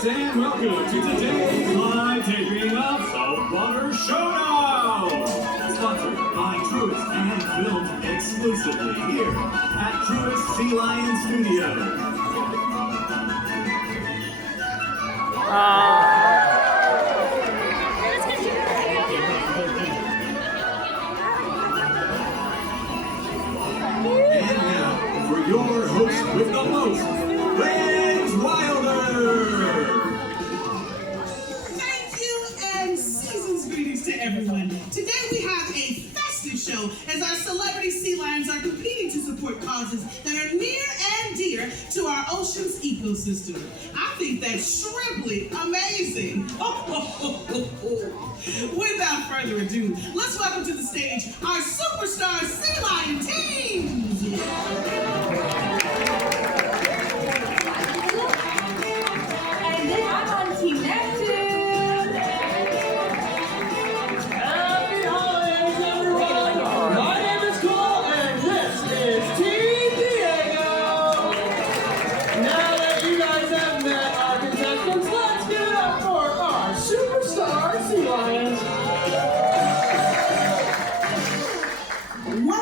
Yes, and welcome to today's live taping of Saltwater Showdown! Sponsored by Truist and filmed exclusively here at Truist Sea Lion Studios. And now, for your host with the most, everyone. Today we have a festive show as our celebrity sea lions are competing to support causes that are near and dear to our ocean's ecosystem. I think that's shrimply amazing. Without further ado, let's welcome to the stage our superstar sea lion teams. And then I'm on Team Neptune.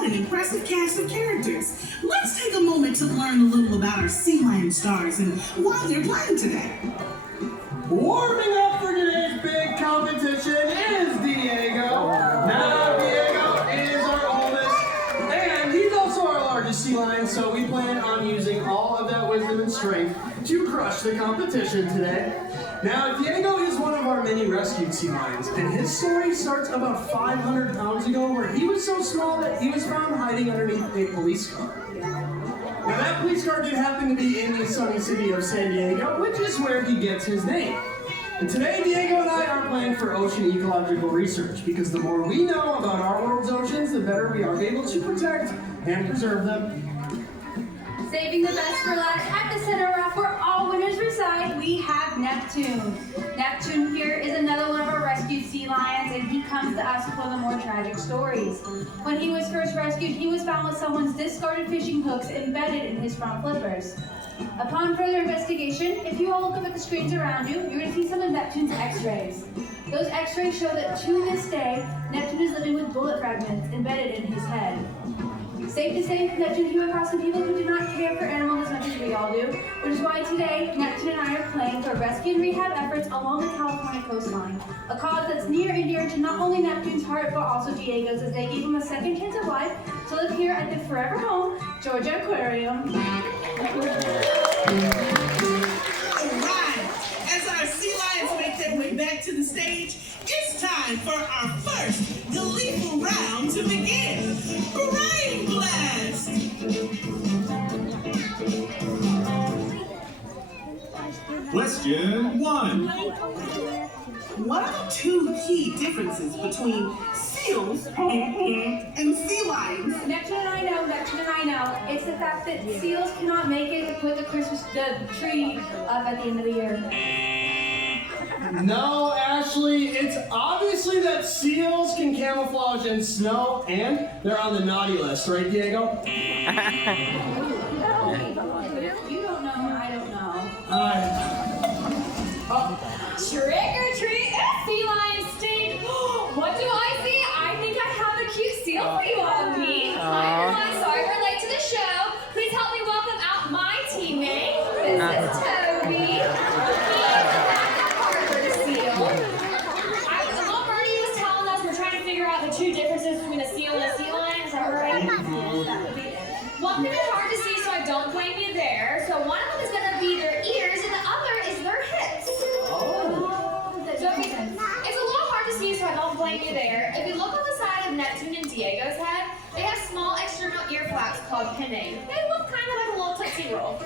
Impressive cast of characters. Let's take a moment to learn a little about our sea lion stars and why they're playing today. Warming up for today's big competition is Diego. Now Diego is our oldest, and he's also our largest sea lion, so we plan on using all of that wisdom and strength to crush the competition today. Now, Diego is one of our many rescued sea lions, and his story starts about 500 pounds ago, where he was so small that he was found hiding underneath a police car. Now, that police car did happen to be in the sunny city of San Diego, which is where he gets his name. And today, Diego and I are playing for ocean ecological research, because the more we know about our world's oceans, the better we are able to protect and preserve them. Saving the best for last, at the center rock where all winners reside, we have Neptune. Neptune here is another one of our rescued sea lions, and he comes to us with one of the more tragic stories. When he was first rescued, he was found with someone's discarded fishing hooks embedded in his front flippers. Upon further investigation, if you all look up at the screens around you, you're going to see some of Neptune's x-rays. Those x-rays show that to this day, Neptune is living with bullet fragments embedded in his head. Safe to say, Neptune came across some people who do not care for animals as much as we all do, which is why today, Neptune and I are playing for rescue and rehab efforts along the California coastline, a cause that's near and dear to not only Neptune's heart, but also Diego's, as they gave him a second chance of life to live here at the forever home, Georgia Aquarium. Alright, as our sea lions make their way back to the stage, it's time for our first gleeful round to begin. Brain Blast! Question 1. What are the two key differences between seals and sea lions? Neptune and I know. It's the fact that seals cannot make it to put the tree up at the end of the year. No, Ashley, it's obviously that seals can camouflage in snow, and they're on the naughty list, right, Diego? You don't know, I don't know. Trick or treat, sea lion stink. What do I see? I think I have a cute seal for you all to meet. Hi everyone, sorry we're late to the show. Please help me welcome out my teammate. This is Toby. The two differences between a seal and a sea lion, is that right? One thing is hard to see, so I don't blame you there. So one of them is going to be their ears, and the other is their hips. So it's a little hard to see, so I don't blame you there. If you look on the side of Neptune and Diego's head, they have small external ear flaps called pinnae. They look kind of like a little tootsie roll.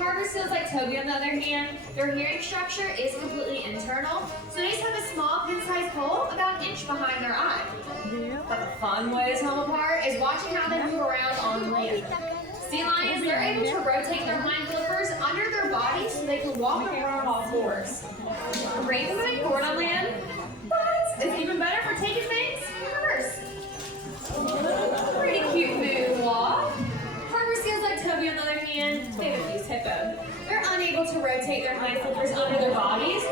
Harbor seals like Toby, on the other hand, their hearing structure is completely internal, so they just have a small pin-sized hole about an inch behind their eye. But the fun way to tell them apart is watching how they move around on land. Sea lions, they're able to rotate their hind flippers under their bodies so they can walk and run on all fours. Great for moving forward on land, but it's even better for taking things in reverse. Pretty cute moonwalk. Harbor seals like Toby, on the other hand, they have a fused hip bone. They're unable able to rotate their hind flippers under their bodies.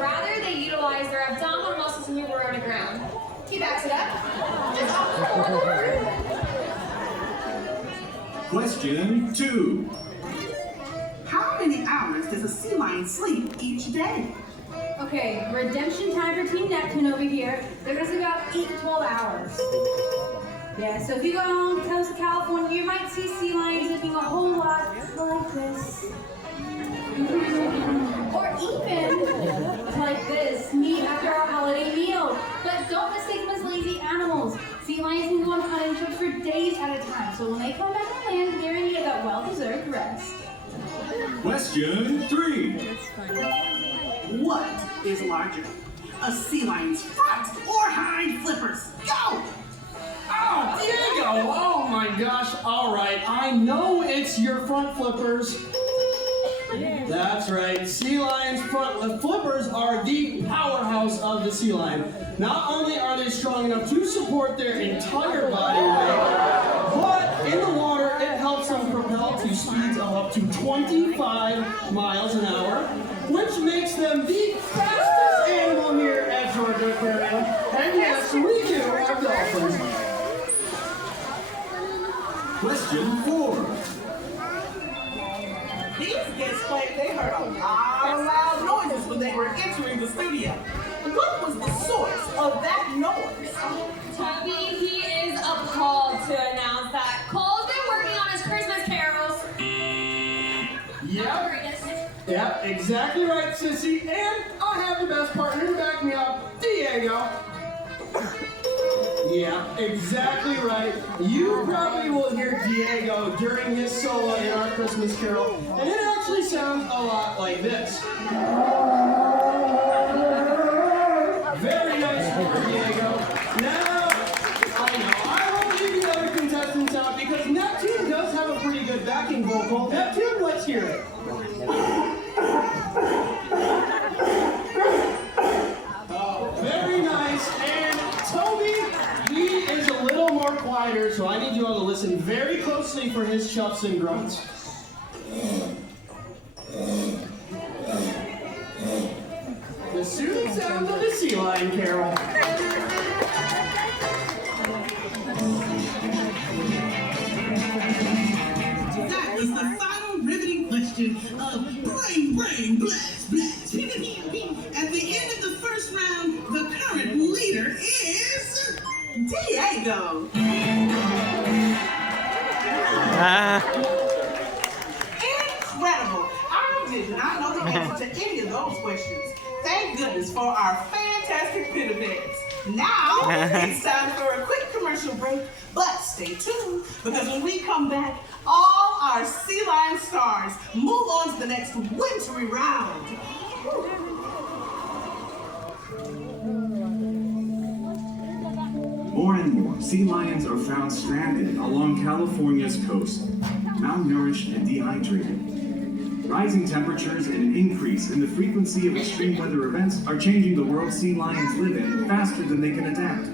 Rather, they utilize their abdominal muscles to move around the ground. He backs it up. Just Question 2. How many hours does a sea lion sleep each day? Okay, redemption time for Team Neptune over here. They're gonna sleep about 8 to 12 hours. Yeah, so if you go along the coast of California, you might see sea lions looking a whole lot like this. Or even like this, meat after a holiday meal. But don't mistake them as lazy animals. Sea lions can go on hunting trips for days at a time. So when they come back to land, they're gonna get that well-deserved rest. Question 3. What is larger? A sea lion's front or hind flippers? Go! Oh, Diego! Oh my gosh! All right, I know it's your front flippers. That's right. Sea lions' front flippers are the powerhouse of the sea lion. Not only are they strong enough to support their entire body weight, but in the water it helps them propel to speeds of up to 25 miles an hour, which makes them the fastest animal here at Georgia Aquarium. And yes, we do have dolphins. Question 4. These guests claim they heard a lot of loud noises when they were entering the studio. What was the source of that noise? Toby, he is appalled to announce that Cole's been working on his Christmas carols. Yep, exactly right, Sissy. And I have the best partner to back me up, Diego. Yeah, exactly right. You probably will hear Diego during his solo in our Christmas carol, and it actually sounds a lot like this. Very nice work, Diego. Now, I won't leave the other contestants out because Neptune does have a pretty good backing vocal. Neptune, let's hear it. Oh, very nice. And Toby, he is a little more quieter, so I need you all to listen very closely for his chuffs and grunts. The soothing sounds of the sea lion carol. That is the final riveting question of brain, blast, blast. At the end of the first round, the current leader is Diego. Incredible. I did not know the answer to any of those questions. Thank goodness for our fantastic pinnipeds. Now, it's time for a quick commercial break, but stay tuned, because when we come back, all our sea lion stars move on to the next wintry round. More and more sea lions are found stranded along California's coast, malnourished and dehydrated. Rising temperatures and an increase in the frequency of extreme weather events are changing the world sea lions live in faster than they can adapt.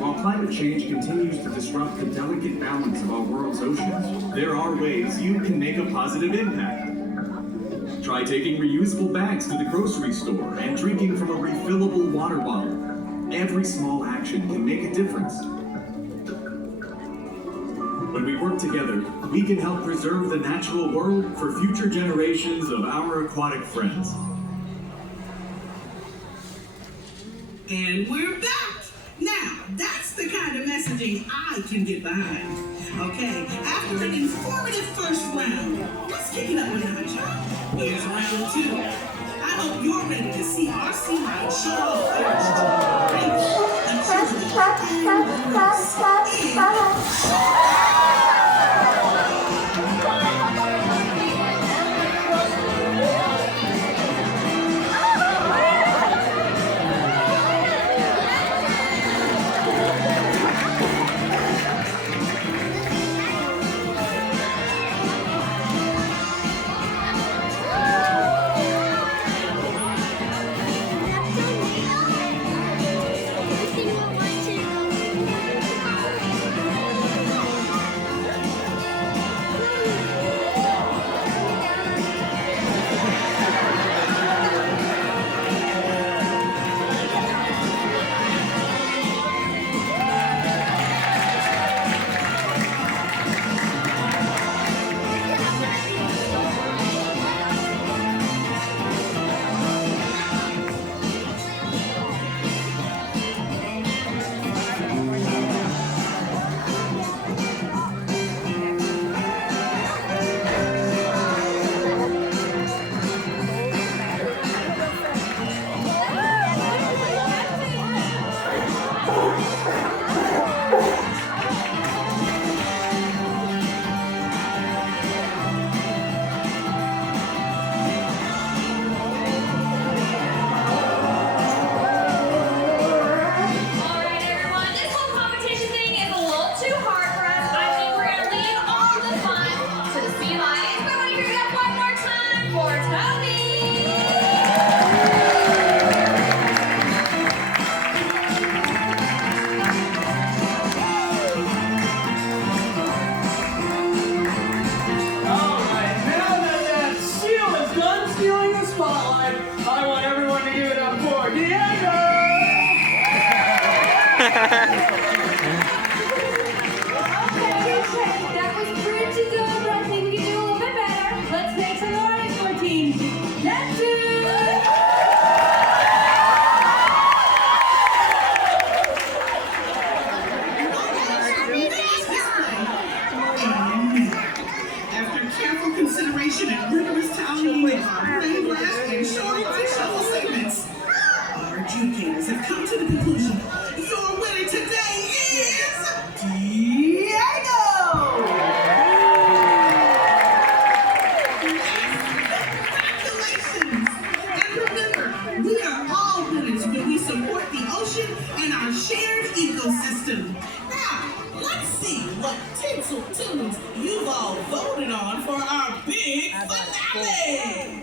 While climate change continues to disrupt the delicate balance of our world's oceans, there are ways you can make a positive impact. Try taking reusable bags to the grocery store and drinking from a refillable water bottle. Every small action can make a difference. When we work together, we can help preserve the natural world for future generations of our aquatic friends. And we're back. Now, that's the kind of messaging I can get behind. Okay, after an informative first round, let's kick it up a notch, huh? Here's round 2. I hope you're ready to see our sea lion show off first. That was pretty good, but I think we can do a little bit better. Let's make some noise for Team Neptune! After careful consideration and rigorous tallying of our brain blast and short show segments, our adjudicators have come to the conclusion your winner today is Diego! Congratulations! And remember, we are all winners when we support the ocean and our shared ecosystem. Now, let's see what tinsel tunes you've all voted on for our big finale!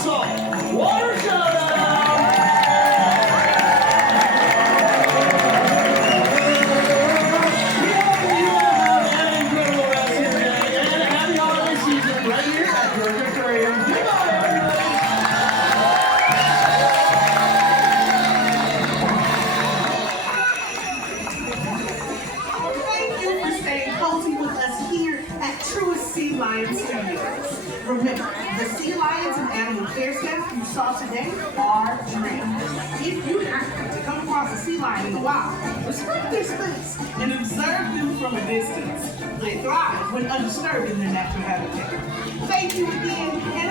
Saltwater Showdown! We hope you all have an incredible rest of your day and a happy holiday season right here at Georgia Aquarium. Goodbye, everybody! Thank you for staying cozy with us here at Truist Sea Lion Studios. Remember, the sea lions and animal care staff you saw today are trained. If you happen to come across a sea lion in the wild, respect their space and observe them from a distance. They thrive when undisturbed in their natural habitat. Thank you again, and